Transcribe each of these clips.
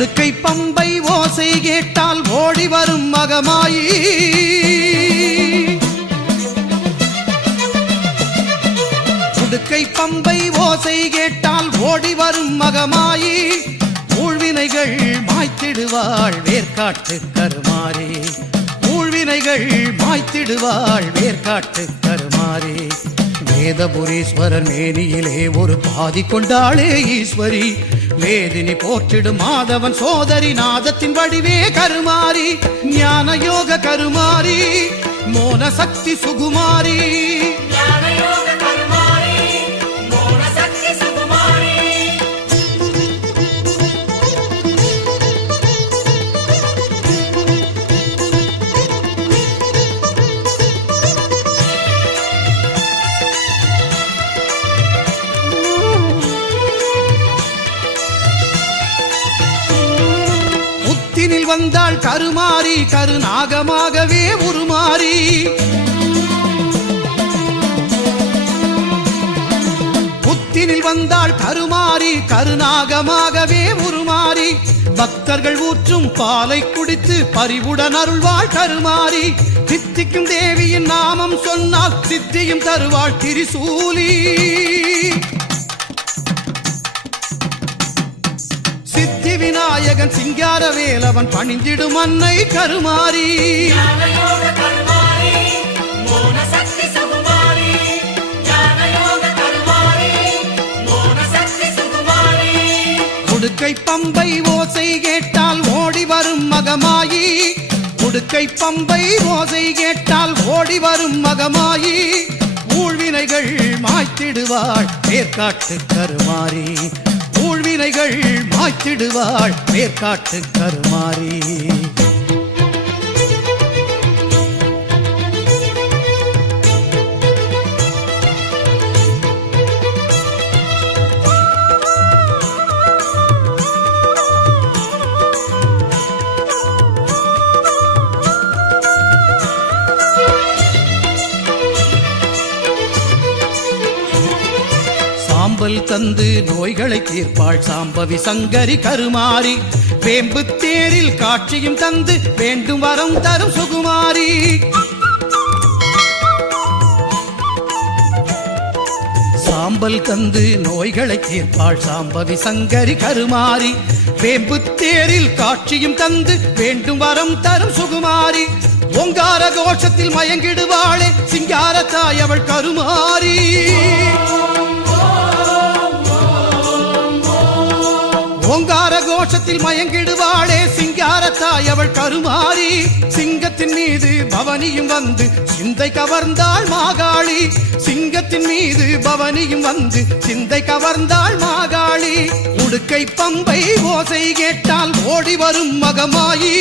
உடுக்கை பம்பை ஓசை கேட்டால் ஓடி வரும் மகமாயி. உடுக்கை பம்பை ஓசை கேட்டால் ஓடி வரும் மகமாயி. ஊழ்வினைகள் மாய்த்திடுவாள் வேர்க்காட்டு கருமாறி. ஊழ்வினைகள் மாய்த்திடுவாள் வேர்க்காட்டு கருமாறி. வேதபுரீஸ்வரர் மேனியிலே ஒரு பாதி கொண்டாளே ஈஸ்வரி. வேதினி போற்றிடும் மாதவன் சோதரி நாதத்தின் வடிவே கருமாறி. ஞான யோக கருமாறி மோன சக்தி சுகுமாரி. வந்தாள் கருமாறி கருநாகமாகவே உருமாறி. புத்தினில் வந்தாள் கருமாறி கருநாகமாகவே உருமாறி. பக்தர்கள் ஊற்றும் பாலை குடித்து பரிவுடன் அருள்வாள் கருமாறி. சித்திக்கும் தேவியின் நாமம் சொன்னால் சித்தியும் தருவாள் திரிசூலி. சித்தி விநாயகன் சிங்கார வேலவன் பணிந்திடும் அன்னை கருமாறி. உடுக்கை பம்பை ஓசை கேட்டால் ஓடி வரும் மகமாயி. உடுக்கை பம்பை ஓசை கேட்டால் ஓடி வரும் மகமாயி. ஊழ்வினைகள் மாய்த்திடுவாள் வேர்க்காட்டு கருமாறி. ஊழ்வினைகள் மாய்த்திடுவாள் வேர்க்காட்டு கருமாறி. சாம்பல் தந்து நோய்களை தீர்ப்பாள் சாம்பவி சங்கரி கருமாறி. வேம்பு தேரில் காட்சியும் தந்து வேண்டும் வரம் தரும் சுகுமாரி. சாம்பல் தந்து நோய்களை தீர்ப்பாள் சாம்பவி சங்கரி கருமாரி. வேம்பு தேரில் காட்சியும் தந்து வேண்டும் வரம் தரும் சுகுமாரி. ஓங்கார கோஷத்தில் மயங்கிடுவாளே சிங்காரத்தாய் அவள் கருமாரி. ஓங்கார கோஷத்தில் மயங்கிடுவாளே சிங்காரத்தாய் அவள் கருமாரி. சிங்கத்தின் மீது பவனியும் வந்து சிந்தை கவர்ந்தாள் மாகாளி. சிங்கத்தின் மீது பவனியும் வந்து சிந்தை கவர்ந்தாள் மாகாளி. உடுக்கை பம்பை ஓசை கேட்டால் ஓடி வரும் மகமாயி.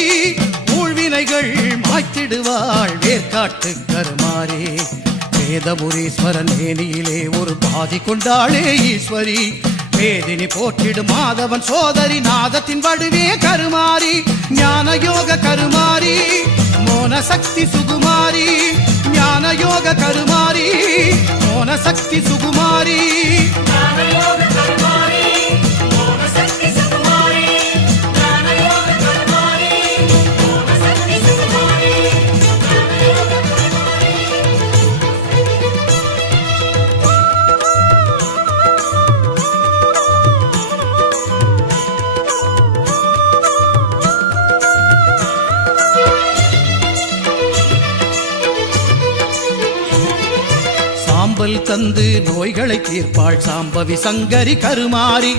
ஊழ்வினைகள் மாய்த்திடுவாள் வேர்க்காட்டு கருமாறி. வேதபுரீஸ்வரன் மேனியிலே ஒரு பாதி கொண்டாளே ஈஸ்வரி. வேதினி போற்றிடும் மாதவன் சோதரி நாதத்தின் வடிவே கருமாறி. ஞான யோக கருமாரி மோன சக்தி சுகுமாரி. ஞான யோக கருமாரி மோன சக்தி சுகுமாரி. சாம்பல் தந்து நோய்களை தீர்ப்பாள் சாம்பவி சங்கரி கருமாரி.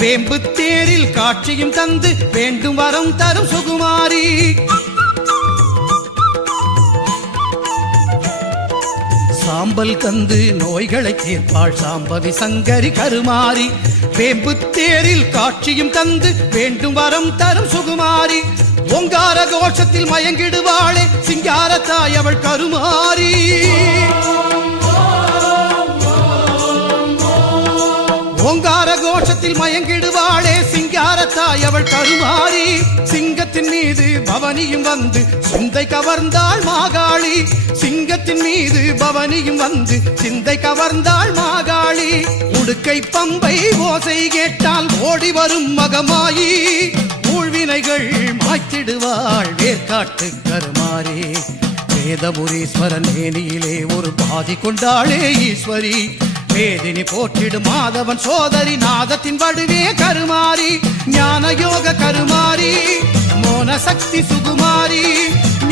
வேம்பு தேரில் காட்சியும் தந்து வேண்டும் வரம் தரும் சுகுமாரி. சாம்பல் தந்து நோய்களை தீர்ப்பாள் சாம்பவி சங்கரி கருமாரி. வேம்பு தேரில் காட்சியும் தந்து வேண்டும் வரம் தரும் சுகுமாரி. ஓங்கார கோஷத்தில் மயங்கிடுவாளே சிங்காரத்தாய் அவள் கருமாரி. ஓங்கார கோஷத்தில் மயங்கிடுவாளே சிங்காரத்தாய் அவள் கருமாரி. சிங்கத்தின் மீது பவனியும் வந்து சிந்தை கவர்ந்தாள் மாகாளி. சிங்கத்தின் மீது பவனியும் வந்து சிந்தை கவர்ந்தாள் மாகாளி. உடுக்கை பம்பை ஓசை கேட்டால் ஓடி வரும் மகமாயி. வினைகள் மாய்த்திடுவாள் வேர்க்காட்டு கருமாறி. வேதபுரீஸ்வரன் மேனியிலே ஒரு பாதி கொண்டாளே ஈஸ்வரி. வேதினி போற்றிடும் மாதவன் சோதரி நாதத்தின் வடுவே கருமாறி. ஞான யோக கருமாறி மோன சக்தி சுகுமாரி.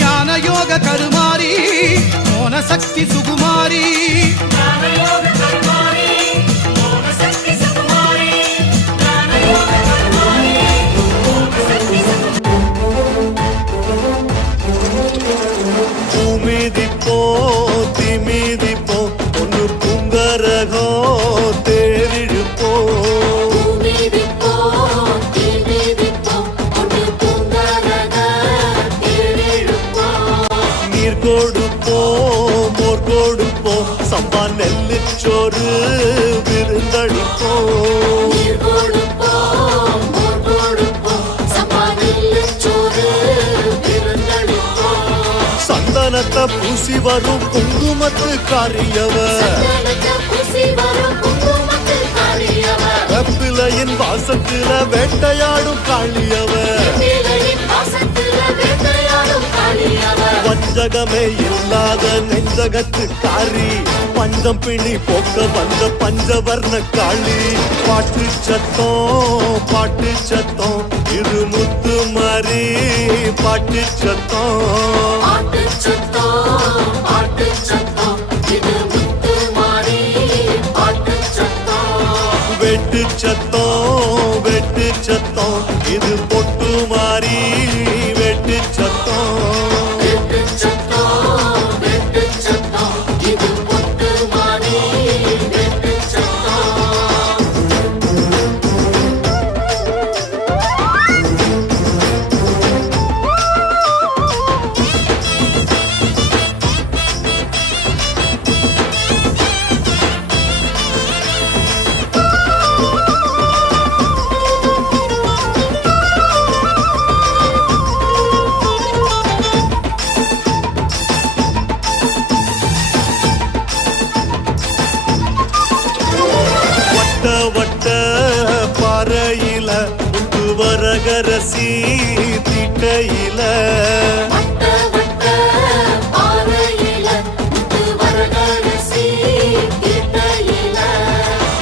ஞான யோக கருமாரி மோன சக்தி சுகுமாரி. மீதிப்போ திமிதிப்போ ஒன்று புங்கரகோ தேரிழுப்போ. நீர் கொடுப்போ மோர் கொடுப்போ சம்பா நெல்லுச்சோறு விருந்தளிப்போ. சந்தனத்தை பூசி வரும் குங்குமத்து காரியவ. வெப்பிலையின் வாசத்தில வேட்டையாடும் காளியவ. வஞ்சகமே இல்லாத நெஞ்சகத்து காரி. பஞ்சம் பிணி போக்க வந்த பஞ்சவர்ண காளி. பாட்டு சத்தம் பாட்டு சத்தம் இது முத்து மாறி. பாட்டு சத்தம் வெட்டு சத்தம் வெட்டு சத்தம் இது பொட்டு மாறி. வெட்டு சத்தம் பாறையில வரகரசி திட்டையில.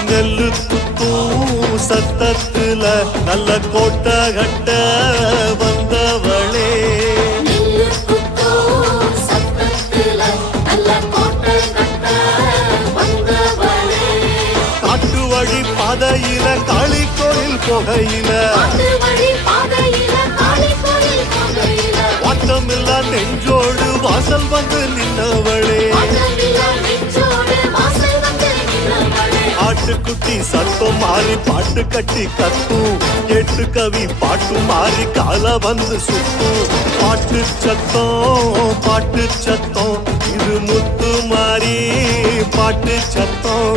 நெல்லு குத்தும் சத்தத்துல நல்ல கோட்டை கட்ட வந்தவளே. காட்டு வழி பாதையில காளி கோயில் புகையில. வாட்டமில்லா நெஞ்சோடு வாசல் வந்து நின்னவளே. ஆட்டுக்குட்டி சத்தம் மாறி பாட்டு கட்டி கத்தும். எட்டு கவி பாட்டு மாறி கால வந்து சுத்தும். பாட்டு சத்தம் பாட்டு சத்தம் இது முத்து மாறி. பாட்டு சத்தம்